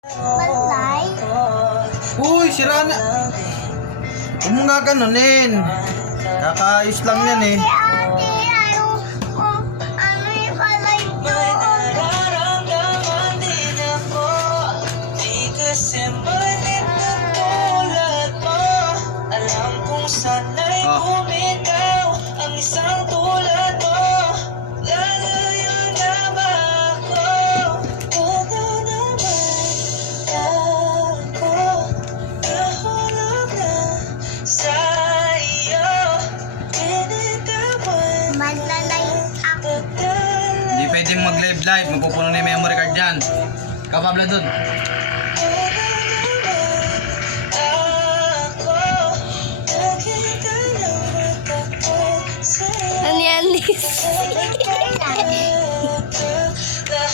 Balay. Uy, sira na. Huwag mo nga ganunin. Kakaayos lang yan eh. Ate, ayaw ko. Ano yung balay May ko? nararamdaman din ako. Di kasi malit na tulad mo. Alam kong sana'y bumitaw ang isang tulad mo. Lalayo na ba ako? Totoo naman ako. Nahulog na sa iyo. Binitawan Malalay ako. Hindi pwedeng mag-live live. Mapupuno na yung memory card dyan. Kapabla dun. Ano yan, Liz?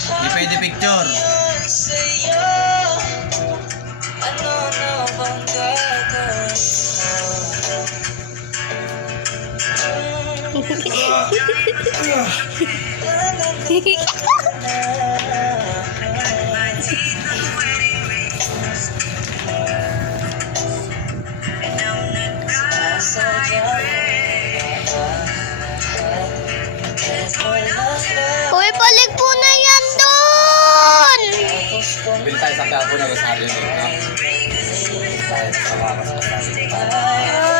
Hindi pwede picture. Ano na bang gagawin Uy, balik po na yan doon! Bili tayo sa kapo na masabi nito. Tayo sa kapo na masabi nito.